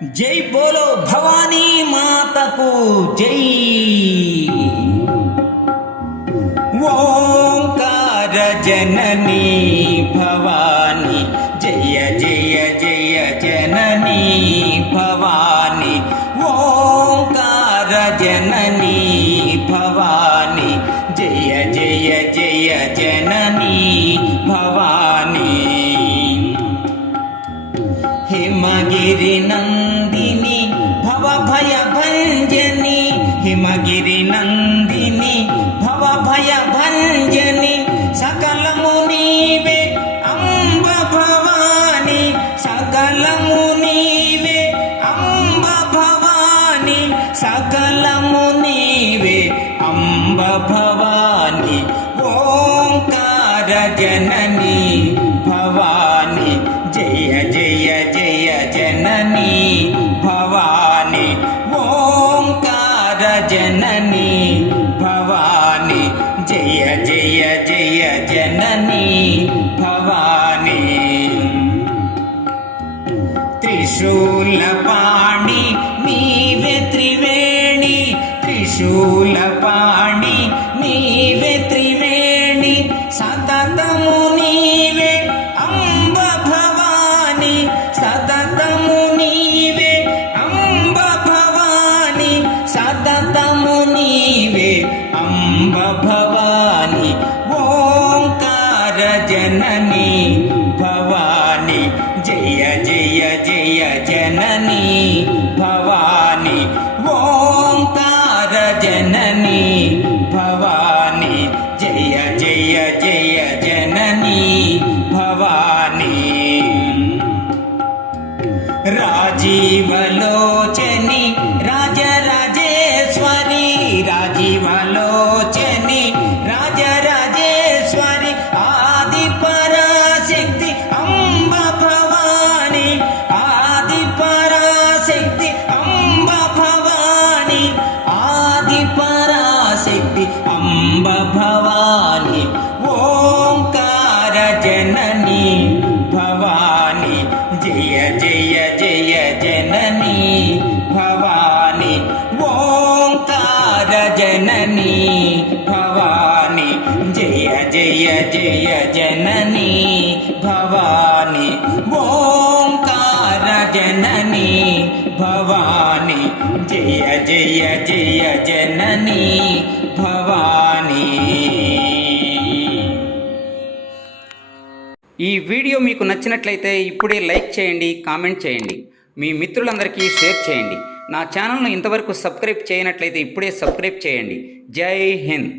జై బోలో భవానీ మాతకు జై. ఓంకార జననీ భవానీ జయ జయ జయ జననీ భవానీ. ఓంకార జననీ భవానీ జయ జయ జయ జననీ భవానీ. హిమగిరి నందిని భవ భయ భంజని, హిమగిరి నందిని భవ భయ భంజని. సకలము నీవే అంబ భవాని, సకలము నీవే అంబ భవాని, సకలము నీవే అంబ భవాని. ఓంకార జననీ భవాని జయ జయ జయ జననీ భవాని. ఓంకార జననీ భవాని జయ జయ జయ జననీ భవాని. త్రిశూలపాణి నీవే త్రివేణి, త్రిశూలపాణి నీవే త్రివేణి. సతతము నీవే అంబ భవాని, సతతము నీవే అంబ భవాని, సతతము నీవే అంబ భవాని. ఓంకార జననీ భవాని జయ జయ జయ జననీ భవాని. ఓంకార జననీ భవాని జయ జయ జయ జననీ భవాని. రాజీవలోచని రాజరాజేశ్వరి, రాజీవలోచని రాజరాజేశ్వరి. ఆది పరాశక్తి అంబ భవాని, ఆది పరాశక్తి అంబ భవాని, ఆది పరాశక్తి అంబ భవాని. ఓంకార జననీ భవాని జయ జయ జయ జననీ భవాని. ఓంకార జననీ భవాని జయ జయ జయ జననీ భవాని. ఓంకార జననీ భవాని జయ జయ జయ జననీ భవాని. ఈ వీడియో మీకు నచ్చినట్లయితే ఇప్పుడే లైక్ చేయండి, కామెంట్ చేయండి, మీ మిత్రులందరికీ షేర్ చేయండి. నా ఛానల్ను ఇంతవరకు సబ్స్క్రైబ్ చేయనట్లయితే ఇప్పుడే సబ్స్క్రైబ్ చేయండి. జై హింద్.